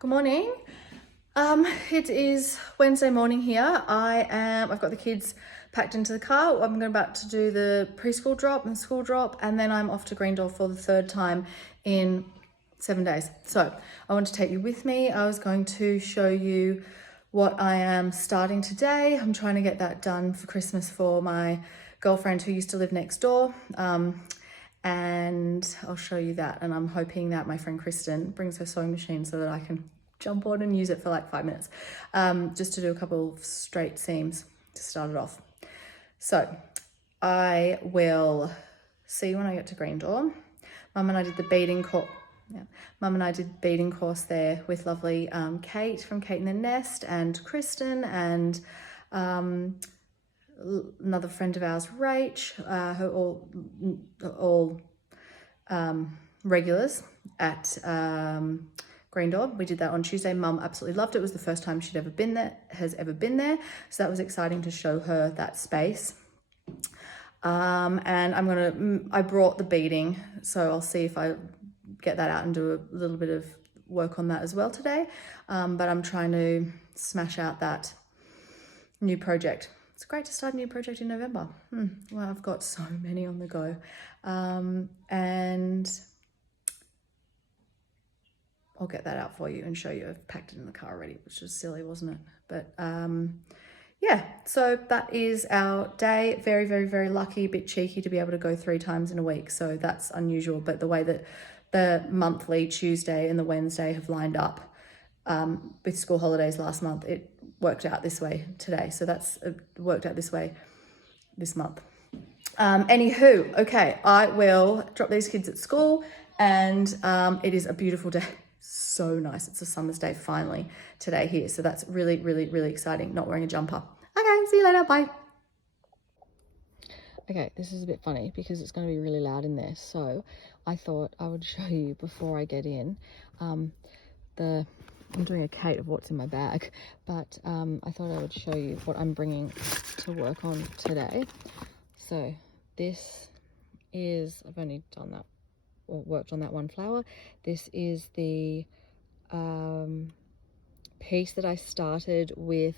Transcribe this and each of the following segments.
Good morning. It is Wednesday morning here. I've got the kids packed into the car. I'm about to do the preschool drop and school drop, and then I'm off to Green Door for the third time in 7 days. So I want to take you with me. I was going to show you what I am starting today. I'm trying to get that done for Christmas for my girlfriend who used to live next door. And I'll show you that, and I'm hoping that my friend Kristen brings her sewing machine so that I can jump on and use it for like 5 minutes, just to do a couple of straight seams to start it off. So I will see you when I get to Green Door. Mum and I did the beading course. Yeah. Mum and I did beading course there with lovely Kate from Kate in the Nest, and Kristen, and another friend of ours, Rach, who are all regulars at Green Door. We did that on Tuesday. Mum absolutely loved it. It was the first time she'd ever been there, So that was exciting to show her that space. And I brought the beading, so I'll see if I get that out and do a little bit of work on that as well today. But I'm trying to smash out that new project. It's great to start a new project in November. Well, I've got so many on the go. And I'll get that out for you and show you. I've packed it in the car already, which was silly, wasn't it? But yeah, so that is our day. Very, very, very lucky, a bit cheeky to be able to go 3 times in a week. So that's unusual. But the way that the monthly Tuesday and the Wednesday have lined up with school holidays last month, it worked out this way today. So that's worked out this way this month. Anywho, okay, I will drop these kids at school, and it is a beautiful day. So nice. It's a summer's day finally today here. So that's really, really, really exciting. Not wearing a jumper. Okay, see you later. Bye. Okay, this is a bit funny because it's going to be really loud in there. So I thought I would show you before I get in. I'm doing a Kate of what's in my bag, but I thought I would show you what I'm bringing to work on today. So this is, I've only done that or worked on that one flower. This is the piece that I started with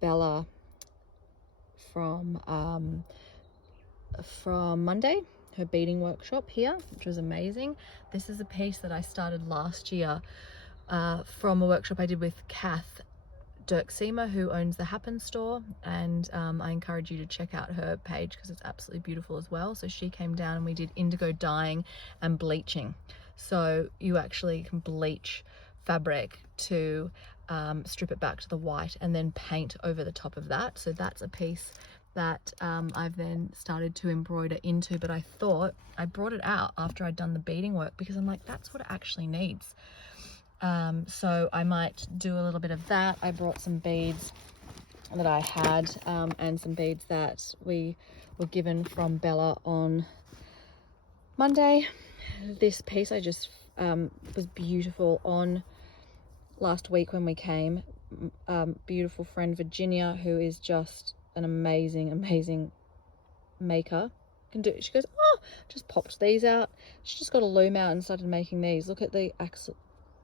Bella from Monday, her beading workshop here, which was amazing. This is a piece that I started last year from a workshop I did with Kath Dirk-Seema, who owns the Happen store, and I encourage you to check out her page because it's absolutely beautiful as well. So she came down and we did indigo dyeing and bleaching. So you actually can bleach fabric to strip it back to the white and then paint over the top of that. So that's a piece that I've then started to embroider into, but I thought I brought it out after I'd done the beading work because I'm like, that's what it actually needs. So I might do a little bit of that. I brought some beads that I had and some beads that we were given from Bella on Monday. This piece I just was beautiful on last week when we came. Beautiful friend Virginia, who is just an amazing maker, can do. She goes, oh, just popped these out. She just got a loom out and started making these. Look at the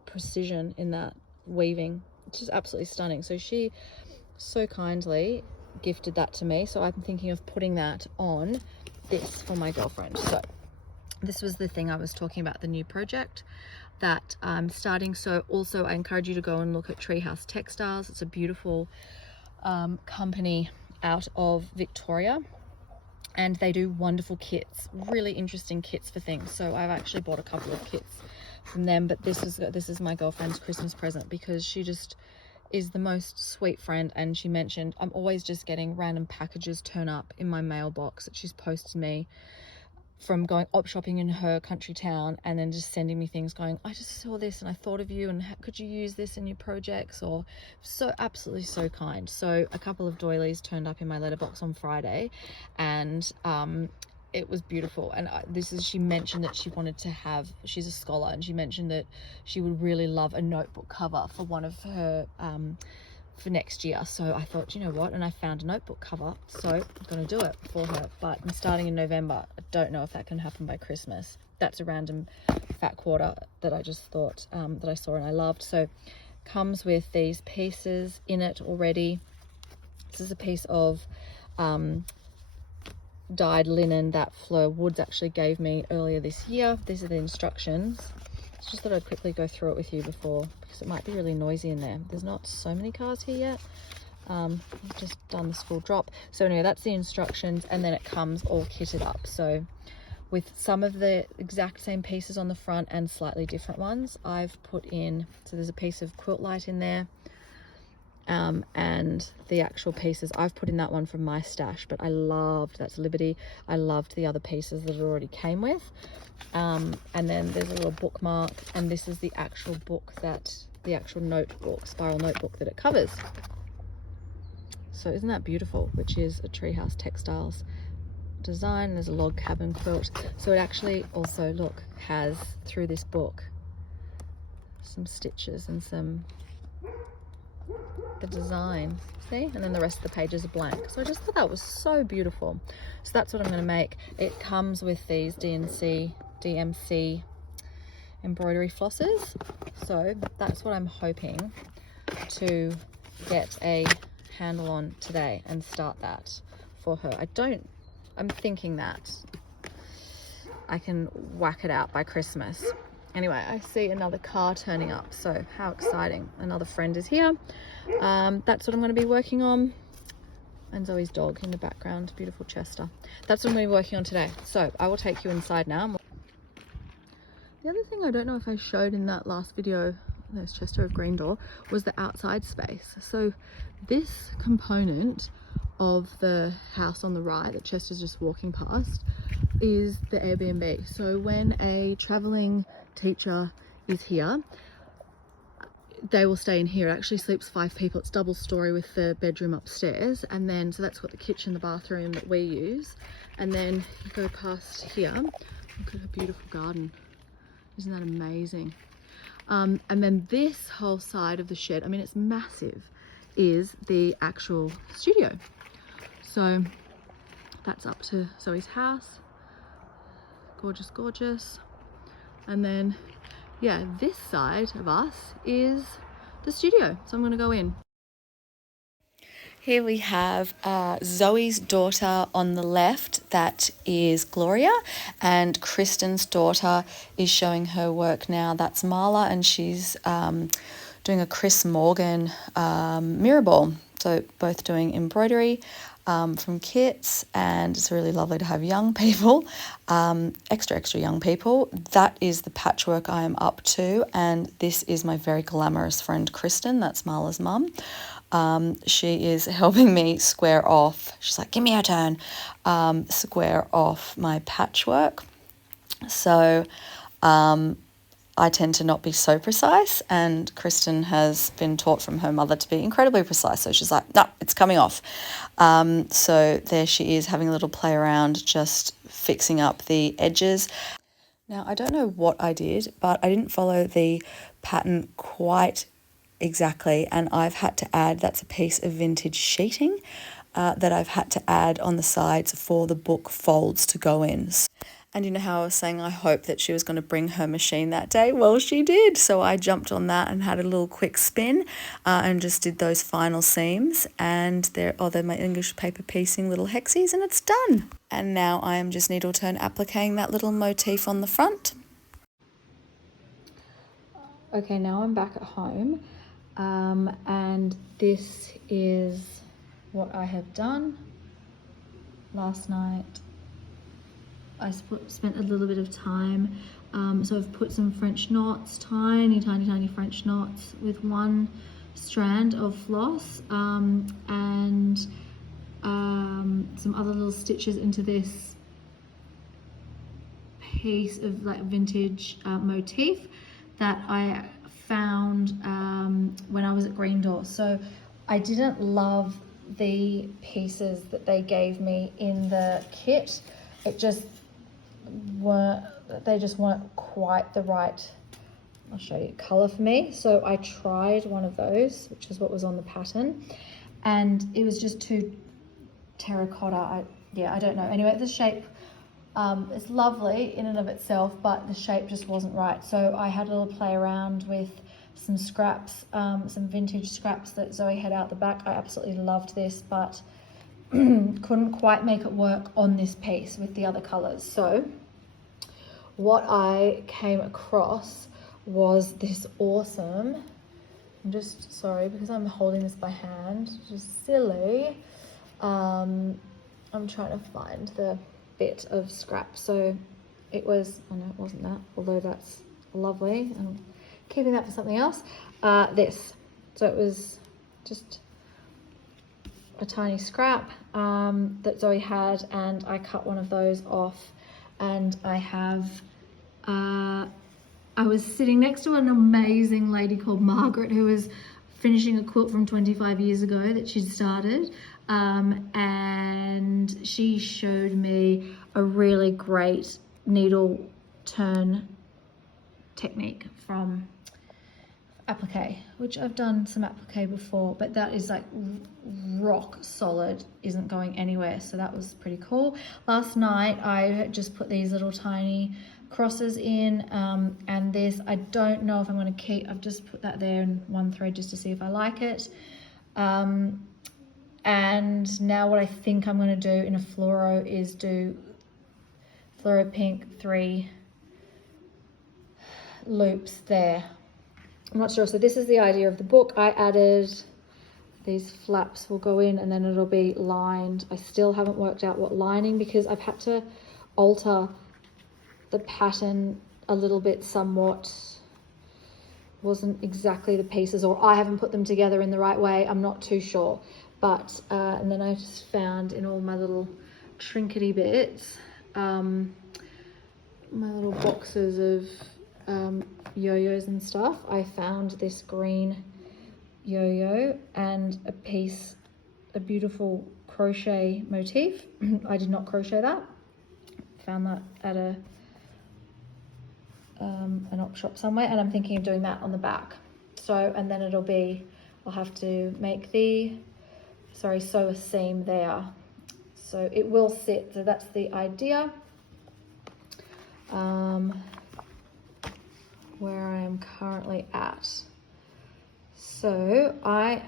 precision in that weaving. It's just absolutely stunning. So she so kindly gifted that to me, so I'm thinking of putting that on this for my girlfriend. So this was the thing I was talking about, the new project that I'm starting. So also I encourage you to go and look at Treehouse Textiles. It's a beautiful company out of Victoria, and they do wonderful kits, really interesting kits for things. So I've actually bought a couple of kits from them, but this is my girlfriend's Christmas present because she just is the most sweet friend. And she mentioned, I'm always just getting random packages turn up in my mailbox that she's posted me from going op shopping in her country town, and then just sending me things going, I just saw this and I thought of you, and could you use this in your projects? Or so absolutely so kind. So a couple of doilies turned up in my letterbox on Friday, and it was beautiful. And she mentioned that she wanted to have, she's a scholar, and she mentioned that she would really love a notebook cover for one of her for next year. So I thought, you know what, and I found a notebook cover, so I'm going to do it for her. But I'm starting in November. I don't know if that can happen by Christmas. That's a random fat quarter that I just thought that I saw and I loved. So comes with these pieces in it already. This is a piece of dyed linen that Fleur Woods actually gave me earlier this year. These are the instructions. It's just that I'd quickly go through it with you before, because it might be really noisy in there. There's not so many cars here yet. I've just done this full drop. So anyway, that's the instructions, and then it comes all kitted up. So with some of the exact same pieces on the front and slightly different ones, I've put in, so there's a piece of quilt light in there, and the actual pieces, I've put in that one from my stash, but I loved, that's Liberty, I loved the other pieces that it already came with. And then there's a little bookmark, and this is the actual book, that the actual notebook, spiral notebook that it covers. So isn't that beautiful? Which is a Treehouse Textiles design. There's a log cabin quilt. So it actually also, look, has through this book some stitches and some, the design, see? And then the rest of the pages are blank. So I just thought that was so beautiful. So that's what I'm going to make. It comes with these DMC embroidery flosses. So that's what I'm hoping to get a handle on today and start that for her. I'm thinking that I can whack it out by Christmas. Anyway, I see another car turning up, so how exciting. Another friend is here. That's what I'm going to be working on. And Zoe's dog in the background, beautiful Chester. That's what I'm going to be working on today. So I will take you inside now. The other thing I don't know if I showed in that last video, there's Chester of Green Door, was the outside space. So this component of the house on the right that Chester's just walking past is the Airbnb. So when a traveling teacher is here, they will stay in here. It actually sleeps 5 people. It's double story with the bedroom upstairs, and then so that's got the kitchen, the bathroom that we use, and then you go past here. Look at her beautiful garden. Isn't that amazing? And then this whole side of the shed, I mean, it's massive, is the actual studio. So that's up to Zoe's house. Gorgeous, gorgeous. And then, yeah, this side of us is the studio. So I'm going to go in. Here we have Zoe's daughter on the left, that is Gloria, and Kristen's daughter is showing her work now, that's Marla, and she's doing a Chris Morgan mirror ball. So both doing embroidery from kits, and it's really lovely to have young people, extra young people. That is the patchwork I am up to, and this is my very glamorous friend Kristen, that's Marla's mum. She is helping me square off, she's like, give me a turn, square off my patchwork. So I tend to not be so precise, and Kristen has been taught from her mother to be incredibly precise. So she's like, no, it's coming off. So there she is having a little play around, just fixing up the edges. Now, I don't know what I did, but I didn't follow the pattern quite exactly, and I've had to add, that's a piece of vintage sheeting that I've had to add on the sides for the book folds to go in. And you know how I was saying I hoped that she was going to bring her machine that day? Well, she did. So I jumped on that and had a little quick spin and just did those final seams. And they're my English paper piecing little hexies, and it's done. And now I am just needle turn appliquing that little motif on the front. Okay, now I'm back at home. And this is what I have done. Last night I spent a little bit of time, so I've put some French knots, tiny French knots with one strand of floss, and some other little stitches into this piece of like vintage motif that I found when I was at Green Door. So I didn't love the pieces that they gave me in the kit. They just weren't quite the right, I'll show you, color for me. So I tried one of those, which is what was on the pattern, and it was just too terracotta. I don't know. Anyway, the shape It's lovely in and of itself, but the shape just wasn't right. So I had a little play around with some scraps, some vintage scraps that Zoe had out the back. I absolutely loved this, but couldn't quite make it work on this piece with the other colors. So what I came across was this awesome, I'm just sorry because I'm holding this by hand, just silly. I'm trying to find the bit of scrap. So it was, oh no, it wasn't that, although that's lovely. I'm keeping that for something else. This, so it was just a tiny scrap that Zoe had, and I cut one of those off, and I have I was sitting next to an amazing lady called Margaret who was finishing a quilt from 25 years ago that she'd started, and she showed me a really great needle turn technique from Appliqué, which I've done some Appliqué before, but that is like rock solid, isn't going anywhere, so that was pretty cool. Last night I just put these little tiny crosses in, and this, I don't know if I'm going to keep, I've just put that there in one thread just to see if I like it. And now what I think I'm going to do in a fluoro is do fluoro pink 3 loops there. I'm not sure. So this is the idea of the book. I added these flaps will go in, and then it'll be lined. I still haven't worked out what lining, because I've had to alter the pattern a little bit somewhat. Wasn't exactly the pieces, or I haven't put them together in the right way. I'm not too sure. But, and then I just found in all my little trinkety bits, my little boxes of yo-yos and stuff, I found this green yo-yo and a beautiful crochet motif. I did not crochet that. Found that at an op shop somewhere, and I'm thinking of doing that on the back. So, and then it'll be, I'll have to make sew a seam there. So it will sit, so that's the idea. Where I am currently at. So I'm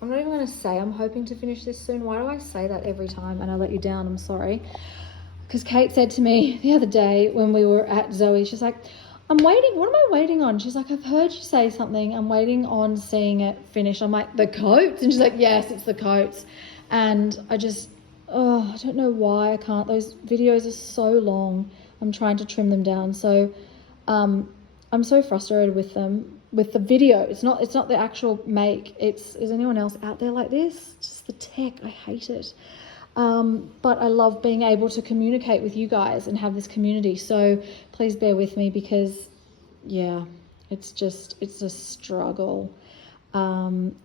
not even going to say I'm hoping to finish this soon. Why do I say that every time and I let you down? I'm sorry. Because Kate said to me the other day when we were at Zoe, she's like, I'm waiting, what am I waiting on? She's like, I've heard you say something, I'm waiting on seeing it finish. I'm like, the coats? And she's like, yes, it's the coats. And I just, I don't know why I can't. Those videos are so long. I'm trying to trim them down. So I'm so frustrated with them, with the video. It's not the actual make. Is anyone else out there like this? Just the tech, I hate it. But I love being able to communicate with you guys and have this community. So please bear with me, because yeah, it's a struggle. And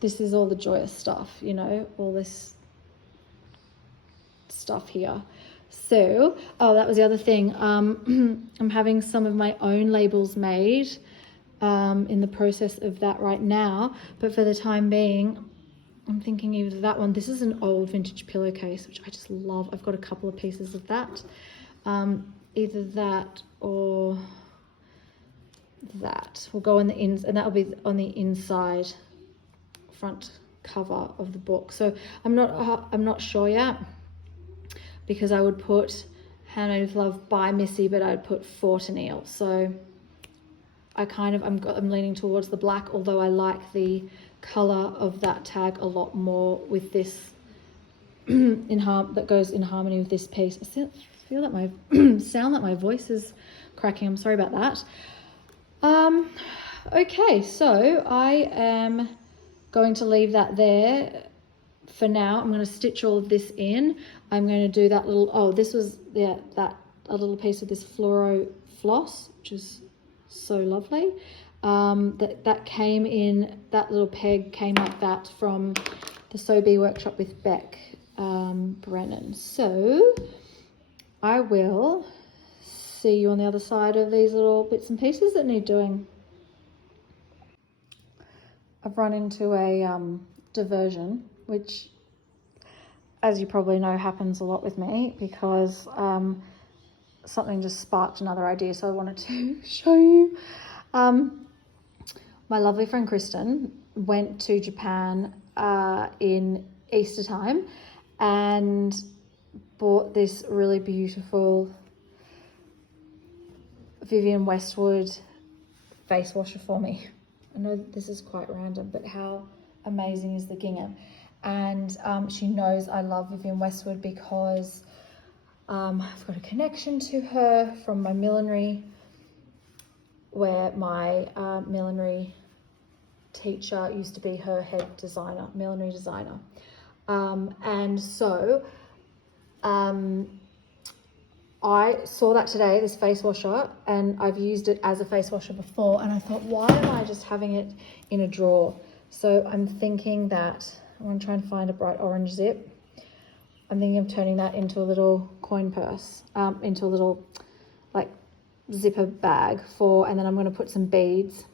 this is all the joyous stuff, you know, all this stuff here. So, that was the other thing. I'm having some of my own labels made, in the process of that right now. But for the time being, I'm thinking either that one. This is an old vintage pillowcase, which I just love. I've got a couple of pieces of that. Either that or that will go on the ins, and that will be on the inside front cover of the book. So I'm not sure yet, because I would put Handmade with Love by Missy, but I'd put For to Neil. So I'm leaning towards the black, although I like the color of that tag a lot more with this that goes in harmony with this piece. I feel that my sound that my voice is cracking. I'm sorry about that. Okay, so I am going to leave that there for now. I'm going to stitch all of this in. I'm going to do that little, this was a little piece of this fluoro floss, which is so lovely. That came in, that little peg came like that from the Sew Bee workshop with Beck Brennan. So I will see you on the other side of these little bits and pieces that need doing. I've run into a diversion, which as you probably know, happens a lot with me because something just sparked another idea, so I wanted to show you. My lovely friend Kristen went to Japan in Easter time and bought this really beautiful Vivienne Westwood face washer for me. I know this is quite random, but how amazing is the gingham? And she knows I love Vivienne Westwood because I've got a connection to her from my millinery, where my millinery teacher used to be her head designer, millinery designer. And so I saw that today, this face washer, and I've used it as a face washer before, and I thought, why am I just having it in a drawer? So I'm thinking that I'm going to try and find a bright orange zip. I'm thinking of turning that into a little coin purse, into a little like zipper bag and then I'm going to put some beads,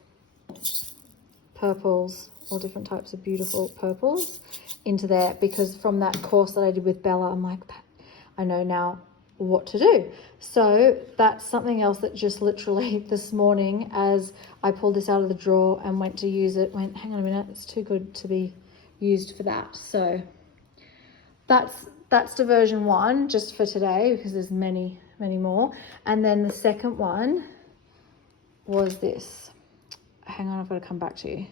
purples, all different types of beautiful purples into there, because from that course that I did with Bella, I'm like, I know now what to do. So that's something else that just literally this morning, as I pulled this out of the drawer and went to use it, went, hang on a minute, it's too good to be used for that. So that's diversion one, just for today, because there's many more. And then the second one was this. Hang on, I've got to come back to you.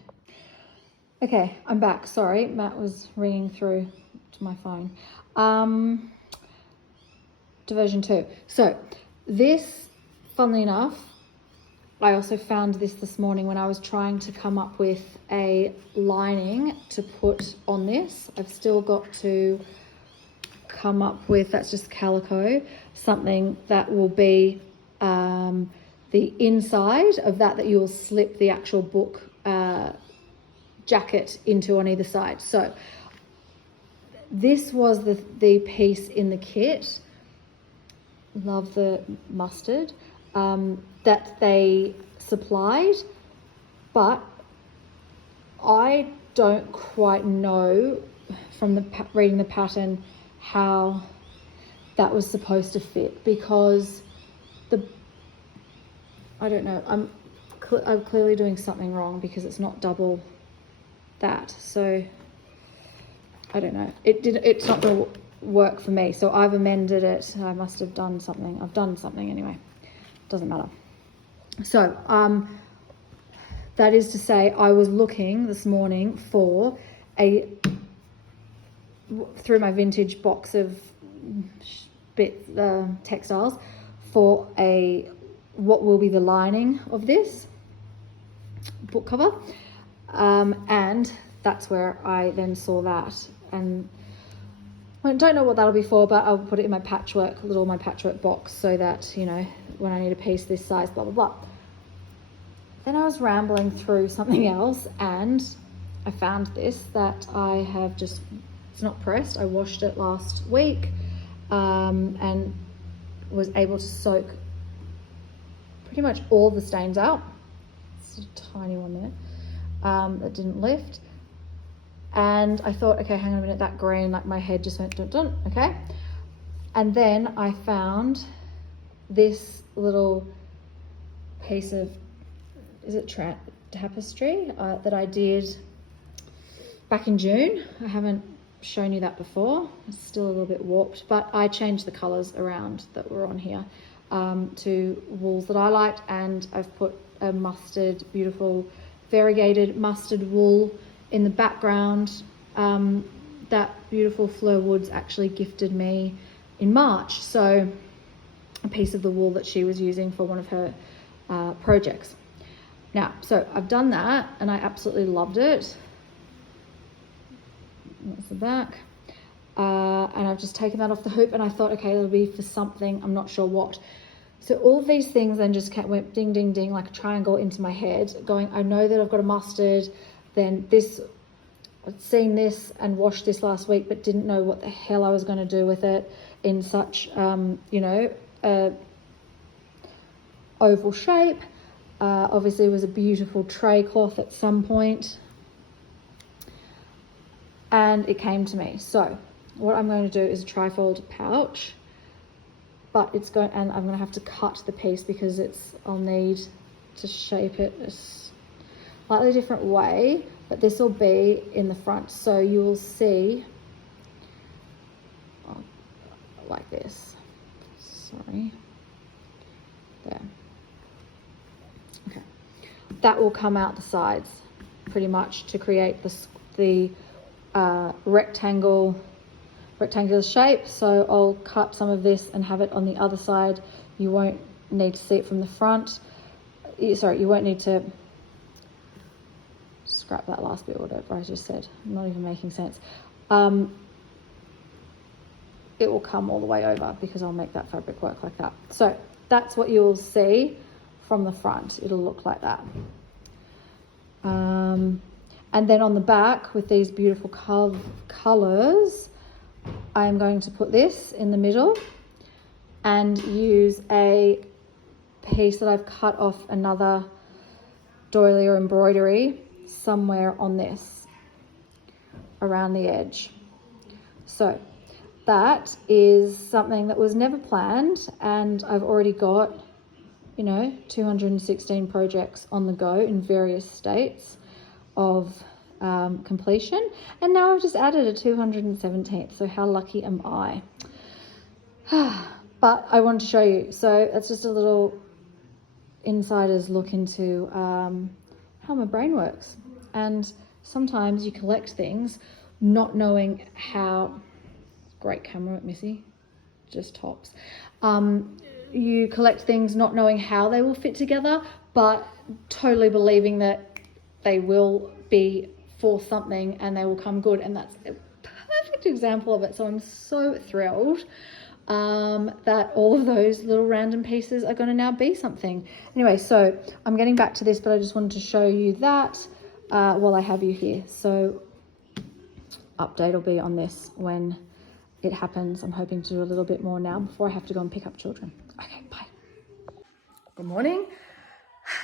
Okay, I'm back. Sorry, Matt was ringing through to my phone. Diversion 2. So this, funnily enough, I also found this morning when I was trying to come up with a lining to put on this. I've still got to come up with, that's just calico, something that will be the inside of that you will slip the actual book jacket into on either side. So this was the piece in the kit. Love the mustard that they supplied, but I don't quite know from reading the pattern how that was supposed to fit, because I don't know, I'm clearly doing something wrong because it's not double that, so I don't know, it's not going to work for me, so I've amended it. I must have done something. I've done something anyway, doesn't matter. So that is to say, I was looking this morning for through my vintage box of textiles for what will be the lining of this book cover, and that's where I then saw that, and I don't know what that'll be for, but I'll put it in my patchwork box, so that, you know, when I need a piece this size, blah, blah, blah. Then I was rambling through something else, and I found this that I have it's not pressed. I washed it last week, and was able to soak pretty much all the stains out. It's a tiny one there, that didn't lift. And I thought, okay, hang on a minute, that green, like my head just went dun dun, okay? And then I found this little piece of, is it tapestry that I did back in June. I haven't shown you that before. It's still a little bit warped, but I changed the colors around that were on here to wools that I liked, and I've put a beautiful variegated mustard wool in the background that beautiful Fleur Woods actually gifted me in March. So a piece of the wool that she was using for one of her projects. Now, so I've done that and I absolutely loved it. That's the back. And I've just taken that off the hoop, and I thought, okay, it'll be for something, I'm not sure what. So all of these things then just went ding, ding, ding, like a triangle into my head, going, I know that I've got a mustard, then this, I'd seen this and washed this last week, but didn't know what the hell I was going to do with it in such, you know, oval shape. Obviously it was a beautiful tray cloth at some point, and it came to me. So what I'm going to do is a trifold pouch, but it's going, and I'm going to have to cut the piece because I'll need to shape it a slightly different way, but this will be in the front. So you will see like this. Sorry. There. Okay. That will come out the sides pretty much to create the rectangular shape. So I'll cut some of this and have it on the other side. You won't need to see it from the front. Sorry, you won't need to scrap that last bit, whatever I just said. I'm not even making sense. It will come all the way over because I'll make that fabric work like that. So that's what you'll see from the front. It'll look like that. And then on the back with these beautiful colors, I'm going to put this in the middle and use a piece that I've cut off another doily or embroidery somewhere on this around the edge. So that is something that was never planned, and I've already got, 216 projects on the go in various states of completion, and now I've just added a 217th. So how lucky am I? But I wanted to show you. So it's just a little insider's look into how my brain works. And sometimes you collect things not knowing how. Great camera, Missy, just tops. You collect things not knowing how they will fit together, but totally believing that they will be for something and they will come good. And that's a perfect example of it. So I'm so thrilled that all of those little random pieces are going to now be something. Anyway, so I'm getting back to this, but I just wanted to show you that while I have you here. So update will be on this when it happens. I'm hoping to do a little bit more now before I have to go and pick up children. Okay, bye. Good morning.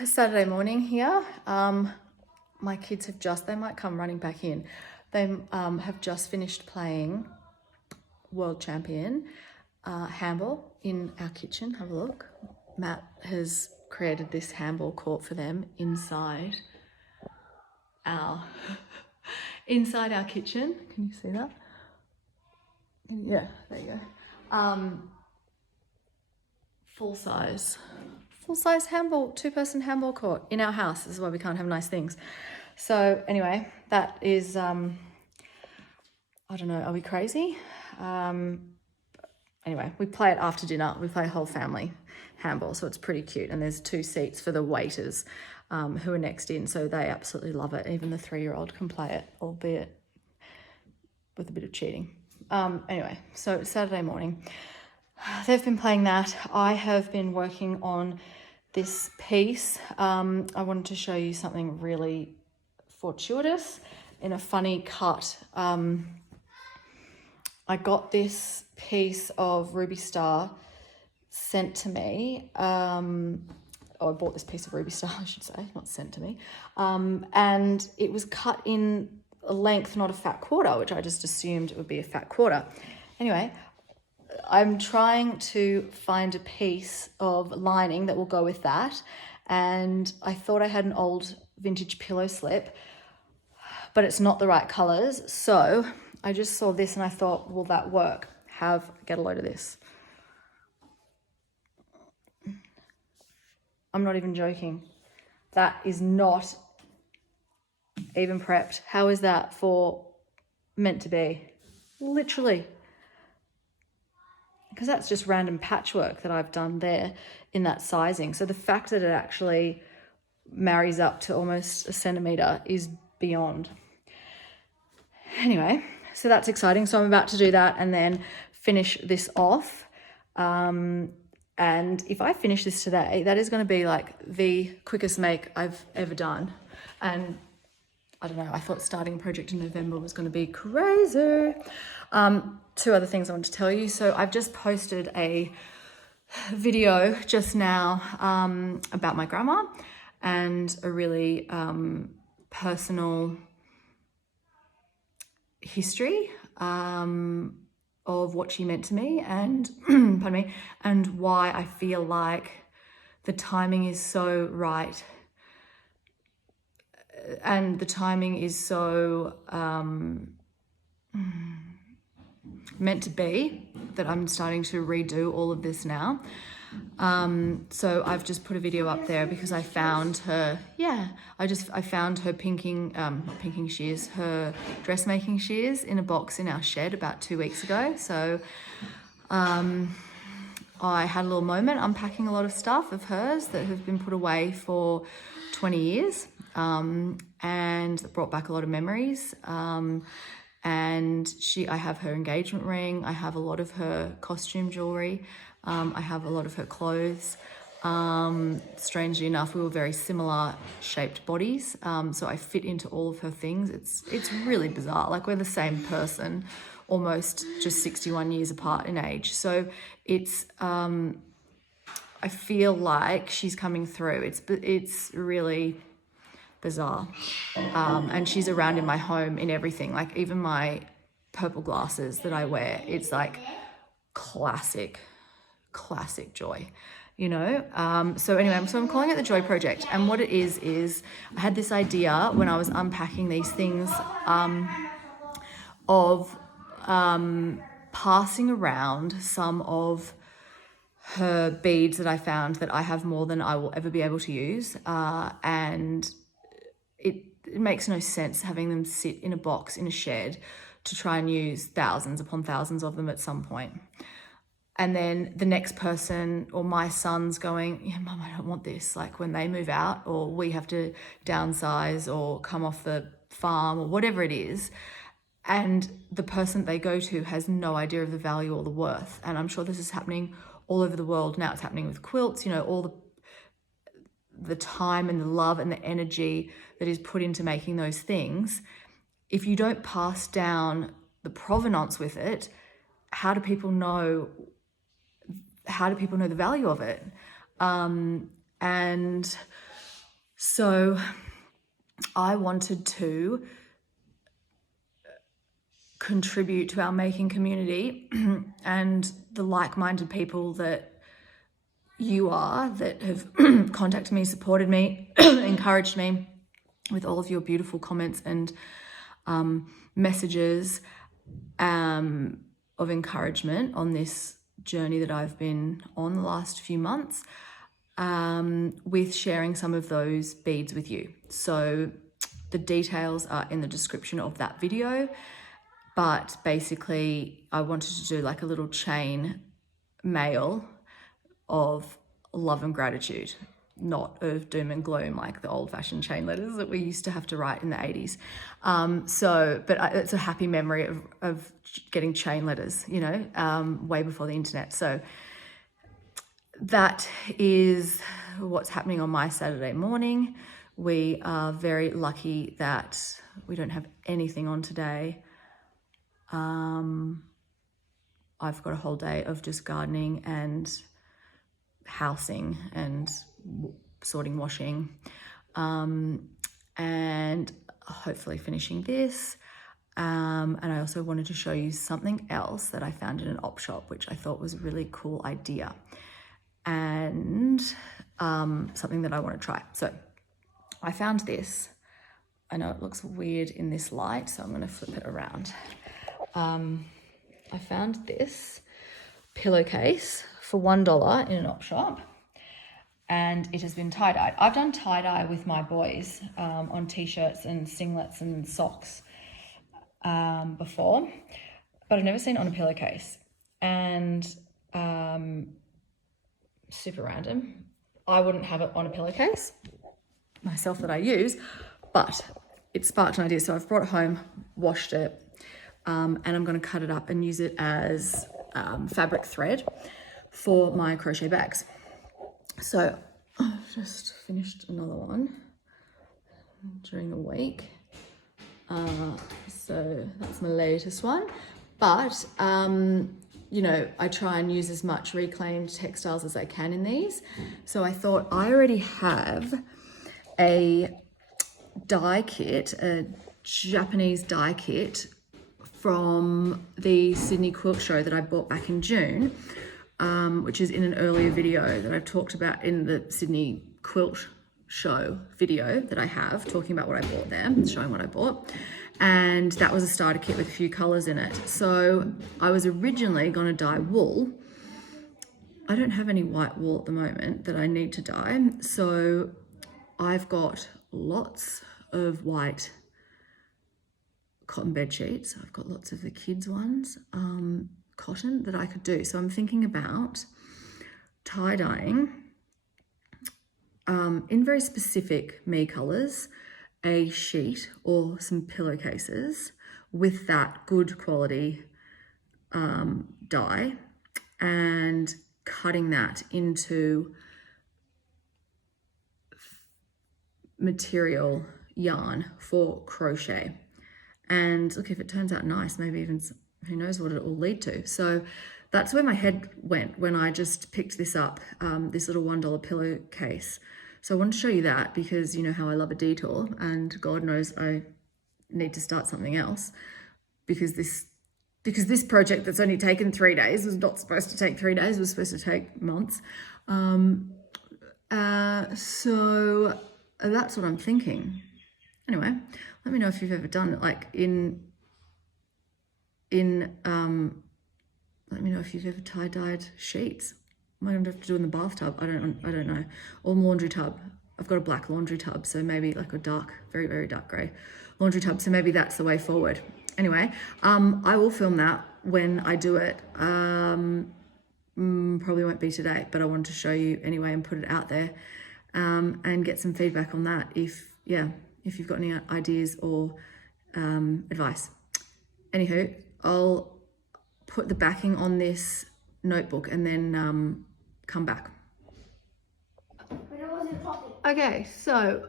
Saturday morning here. My kids they might come running back in. They have just finished playing world champion handball in our kitchen. Have a look. Matt has created this handball court for them inside our kitchen. Can you see that? Yeah, there you go. Full size handball, 2-person handball court in our house. This is why we can't have nice things. So anyway, that is, I don't know, are we crazy? Anyway, we play it after dinner. We play whole family handball, so it's pretty cute. And there's 2 seats for the waiters who are next in, so they absolutely love it. Even the 3-year-old can play it, albeit with a bit of cheating. Anyway, so it's Saturday morning. They've been playing that. I have been working on this piece. I wanted to show you something really fortuitous in a funny cut. I got this piece of Ruby Star sent to me. I bought this piece of Ruby Star, I should say, not sent to me. And it was cut in a length, not a fat quarter, which I just assumed it would be a fat quarter. Anyway, I'm trying to find a piece of lining that will go with that. And I thought I had an old vintage pillow slip, but it's not the right colors. So I just saw this and I thought, will that work? Get a load of this. I'm not even joking. That is not even prepped. How is that for meant to be? Literally. Because that's just random patchwork that I've done there in that sizing. So the fact that it actually marries up to almost a centimetre is beyond. Anyway, so that's exciting. So I'm about to do that and then finish this off. And if I finish this today, that is going to be like the quickest make I've ever done. And I don't know, I thought starting a project in November was going to be crazy. 2 other things I want to tell you. So I've just posted a video just now about my grandma and a really personal history of what she meant to me, and pardon me, and why I feel like the timing is so right, and the timing is so meant to be, that I'm starting to redo all of this now. So I've just put a video up there because I found her, I found her pinking shears, her dressmaking shears in a box in our shed about 2 weeks ago. So I had a little moment unpacking a lot of stuff of hers that have been put away for 20 years, and that brought back a lot of memories. And I have her engagement ring, I have a lot of her costume jewelry, I have a lot of her clothes. Strangely enough, we were very similar shaped bodies, so I fit into all of her things. It's really bizarre, like we're the same person, almost just 61 years apart in age. So it's I feel like she's coming through. It's really bizarre. And she's around in my home in everything, like even my purple glasses that I wear, it's like classic joy, you know. So anyway, so I'm calling it the Joy Project, and what it is I had this idea when I was unpacking these things of passing around some of her beads that I found that I have more than I will ever be able to use, and it makes no sense having them sit in a box in a shed to try and use thousands upon thousands of them at some point. And then the next person, or my son's going, yeah, Mum, I don't want this. Like when they move out, or we have to downsize or come off the farm or whatever it is. And the person they go to has no idea of the value or the worth. And I'm sure this is happening all over the world now. It's happening with quilts, you know, all the time and the love and the energy that is put into making those things. If you don't pass down the provenance with it, how do people know the value of it? And so I wanted to contribute to our making community and the like-minded people that you are, that have contacted me, supported me, encouraged me with all of your beautiful comments and messages of encouragement on this journey that I've been on the last few months, with sharing some of those beads with you. So the details are in the description of that video, but basically I wanted to do like a little chain mail of love and gratitude, not of doom and gloom like the old-fashioned chain letters that we used to have to write in the 80s. But it's a happy memory of getting chain letters, you know, way before the internet. So that is what's happening on my Saturday morning. We are very lucky that we don't have anything on today. I've got a whole day of just gardening and housing and sorting, washing, and hopefully finishing this. And I also wanted to show you something else that I found in an op shop, which I thought was a really cool idea, and something that I want to try. So I found this. I know it looks weird in this light, so I'm going to flip it around. I found this pillowcase for $1 in an op shop, and it has been tie-dyed. I've done tie-dye with my boys on t-shirts and singlets and socks before, but I've never seen it on a pillowcase. And super random, I wouldn't have it on a pillowcase myself that I use, but it sparked an idea. So I've brought it home, washed it, and I'm going to cut it up and use it as fabric thread for my crochet bags. So I've just finished another one during the week. So that's my latest one. But, you know, I try and use as much reclaimed textiles as I can in these. So I thought I already have a dye kit, a Japanese dye kit from the Sydney Quilt Show that I bought back in June, which is in an earlier video that I've talked about in the Sydney Quilt Show video that I have, talking about what I bought there, showing what I bought. And that was a starter kit with a few colors in it. So I was originally gonna dye wool. I don't have any white wool at the moment that I need to dye. So I've got lots of white cotton bed sheets. I've got lots of the kids ones, cotton that I could do. So I'm thinking about tie-dyeing in very specific me colors, a sheet or some pillowcases with that good quality dye, and cutting that into material yarn for crochet. And look, if it turns out nice, maybe even, who knows what it will lead to. So that's where my head went when I just picked this up, this little $1 pillowcase. So I wanted to show you that because you know how I love a detour, and God knows I need to start something else because this project that's only taken 3 days was not supposed to take 3 days, it was supposed to take months. So that's what I'm thinking. Anyway, let me know if you've ever done it, like let me know if you've ever tie-dyed sheets. Might have to do it in the bathtub, I don't know, or laundry tub. I've got a black laundry tub, so maybe like a dark, very, very dark grey laundry tub, so maybe that's the way forward. Anyway, I will film that when I do it. Probably won't be today, but I wanted to show you anyway and put it out there, and get some feedback on that if you've got any ideas or advice. Anywho, I'll put the backing on this notebook and then come back. Okay, so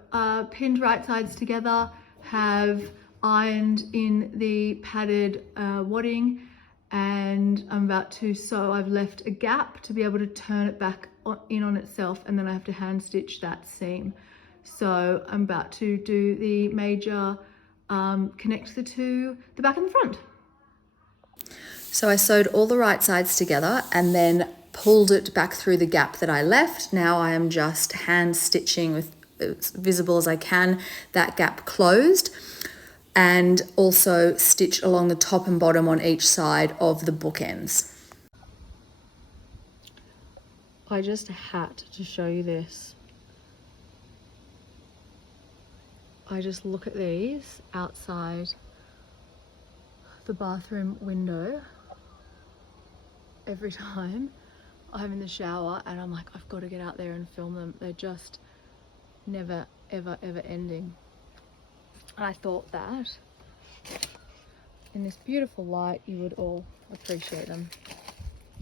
pinned right sides together, have ironed in the padded wadding, and I'm about to sew. I've left a gap to be able to turn it back in on itself, and then I have to hand stitch that seam. So I'm about to do the major connect the back and the front. So I sewed all the right sides together and then pulled it back through the gap that I left. Now I am just hand stitching with as visible as I can, that gap closed, and also stitch along the top and bottom on each side of the bookends. I just had to show you this. I just look at these outside the bathroom window every time I'm in the shower, and I'm like, I've got to get out there and film them. They're just never, ever, ever ending. And I thought that in this beautiful light, you would all appreciate them.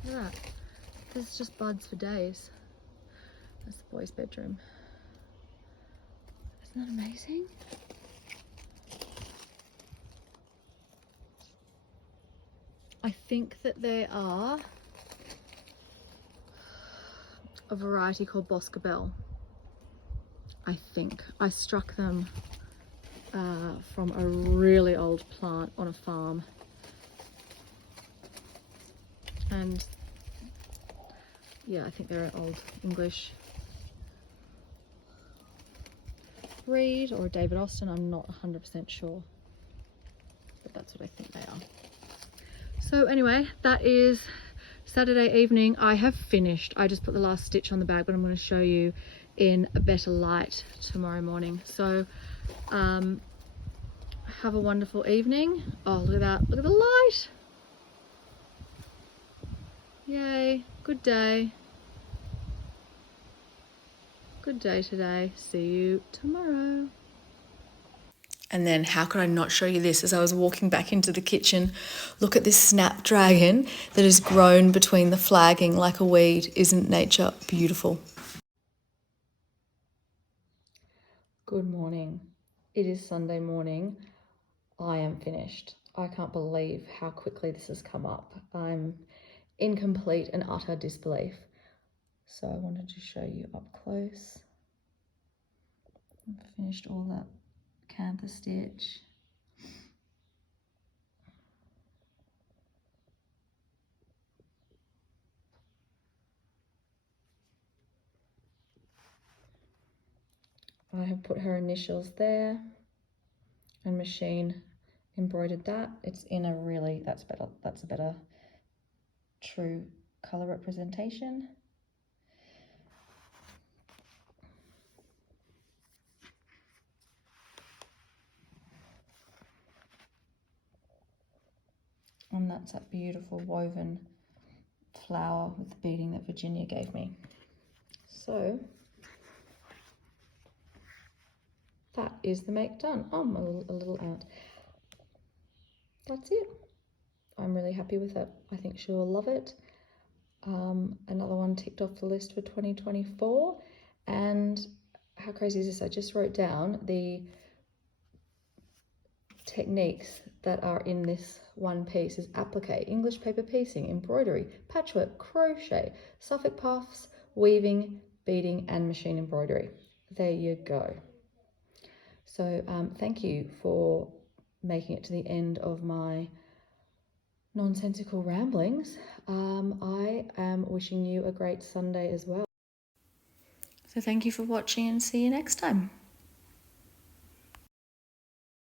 Look at that. There's just buds for days. That's the boys' bedroom. Isn't that amazing? I think that they are a variety called Boscobel. I think I struck them from a really old plant on a farm, and yeah, I think they're an old English breed or David Austin. I'm not 100% sure, but that's what I think they are. So anyway, that is Saturday evening. I have finished. I just put the last stitch on the bag, but I'm going to show you in a better light tomorrow morning. So have a wonderful evening. Oh, look at that. Look at the light. Yay. Good day. Good day today. See you tomorrow. And then how could I not show you this as I was walking back into the kitchen? Look at this snapdragon that has grown between the flagging like a weed. Isn't nature beautiful? Good morning. It is Sunday morning. I am finished. I can't believe how quickly this has come up. I'm in complete and utter disbelief. So I wanted to show you up close. I've finished all that cantha stitch. I have put her initials there and machine embroidered that. It's in a really, that's a better true color representation. And that's that beautiful woven flower with the beading that Virginia gave me. So that is the make done. Oh, a little ant. That's it. I'm really happy with it. I think she will love it. Another one ticked off the list for 2024. And how crazy is this? I just wrote down the techniques that are in this one piece is applique, English paper piecing, embroidery, patchwork, crochet, Suffolk puffs, weaving, beading, and machine embroidery. There you go. So thank you for making it to the end of my nonsensical ramblings. I am wishing you a great Sunday as well. So thank you for watching and see you next time.